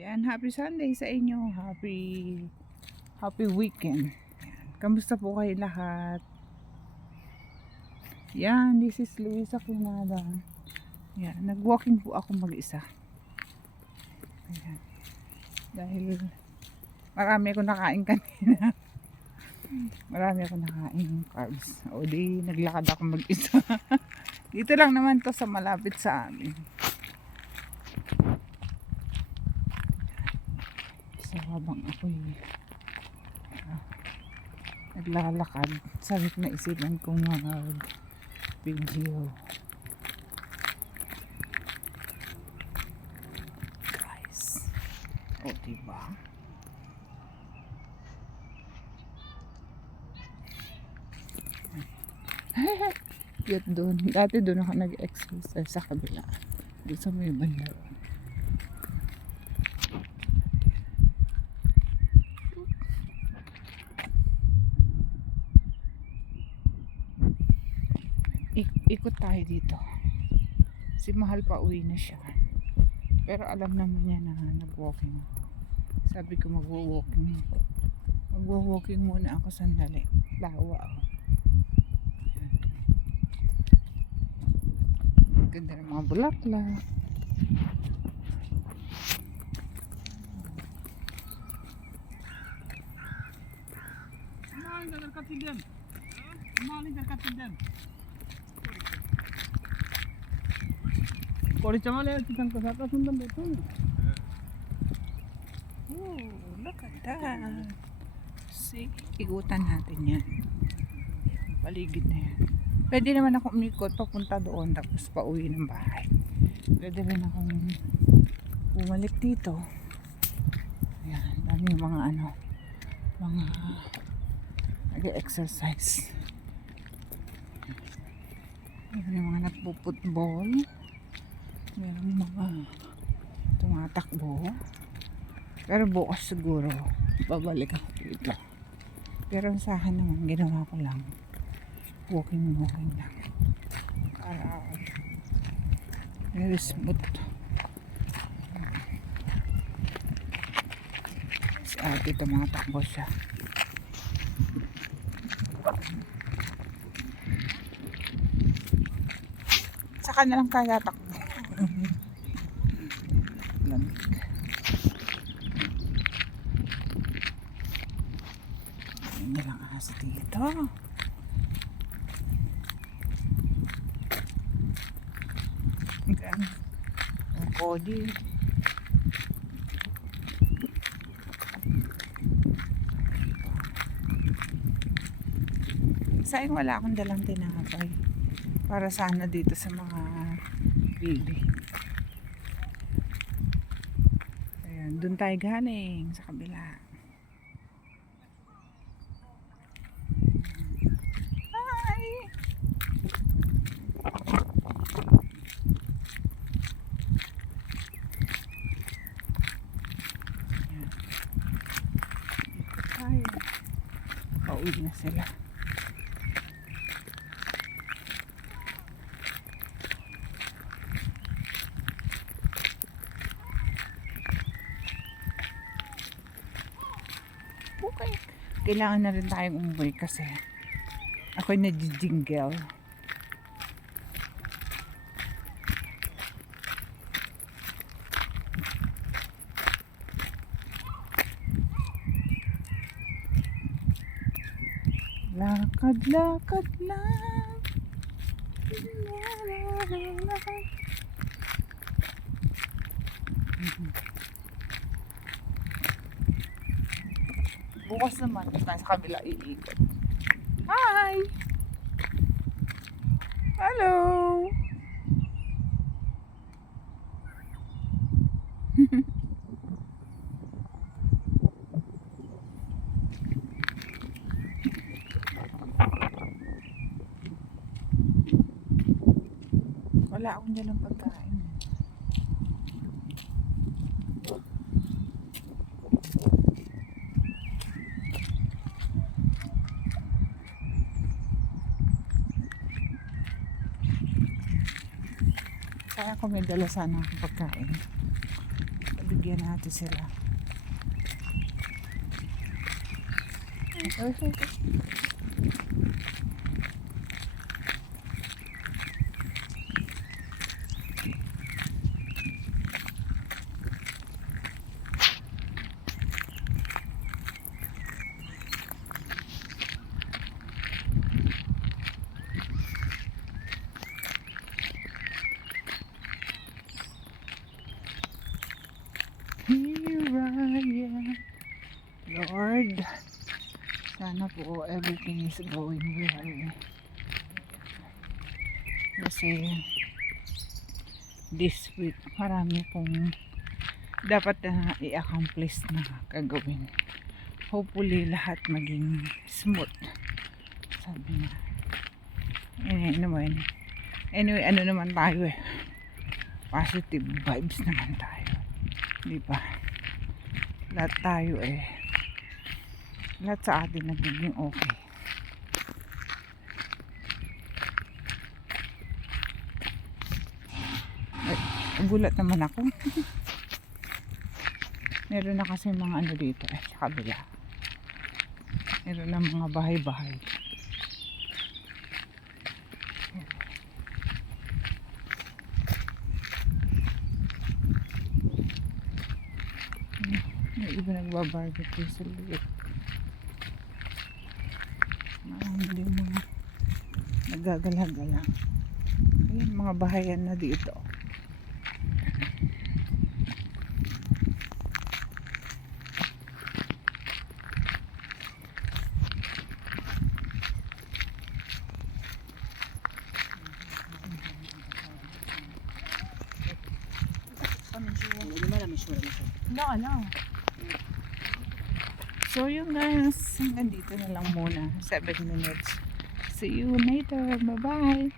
Yan, happy Sunday sa inyo. Happy weekend. Yan. Kamusta po kayo lahat? Yan, this is Luisa Quinada. Yan, nag-walking po ako mag-isa. Ayan. Dahil marami ako nakain kanina. Marami ako nakain carbs. O di, naglakad ako mag-isa. Dito lang naman to sa malapit sa amin. So habang ako'y naglalakad, sabit na isipan kong video. Guys, o diba? Yun doon. Dati doon ako nag-exercise sa kabila. Doon sa may banda. Ikot tayo dito. Si Mahal pa uwi na siya. Pero alam naman niya na nag-walking ako. Sabi ko mag-walking. Mag-walking muna ako sandali. Lawa ako. Ganda ng mga bulaklak. Oh, look at that. See, ikutan natin yan. Paligid na yan. Pwede naman ako umikot papunta doon tapos pauwi ng bahay. Pwede rin akong bumalik dito. Ayan, dami mga mga nag-exercise. Meron yung mga nagpuputbol. Meron mga tumatakbo. Pero bukas siguro babalik ako dito. Pero sa akin naman ginawa ko lang walking lang para very smooth. Si ate tumatakbo siya. Saka na lang kaya takbo. Lamig. Ayun na lang aso dito. Ang kodi. Sayang wala akong dalang tinapay para sana dito sa mga bibi. Ayan, dun tayo galing sa kabila. Hi! Ayan. Pauwi na sila. Okay. Kailangan na rin tayong umuwi kasi ako'y nagji-jingle. Lakad-lakad lang. Bukas naman tayo sa kabila iikot. Hi! Hello! Wala akong dalang pagkain. Kaya kung may dala sana akong pagkain. bigyan natin sila. Okay. Here I am, Lord. Sana po everything is going well. Kasi this week marami pong dapat na i-accomplish na gagawin. Hopefully lahat maging smooth. Sabi na. Anyway, ano naman tayo eh. Positive vibes naman tayo. Di ba? Lahat tayo eh. Lahat sa atin nagiging okay. Ay, gulat naman ako. Meron na kasi mga ano dito eh, sa kabila. Meron na mga bahay-bahay. May iba nagbabarbecue sa liit. Marami din mga nagagala-gala. Ayan, mga bahayan na dito. No. So yun guys, hanggang dito na lang muna. 7 minutes. See you later. Bye bye.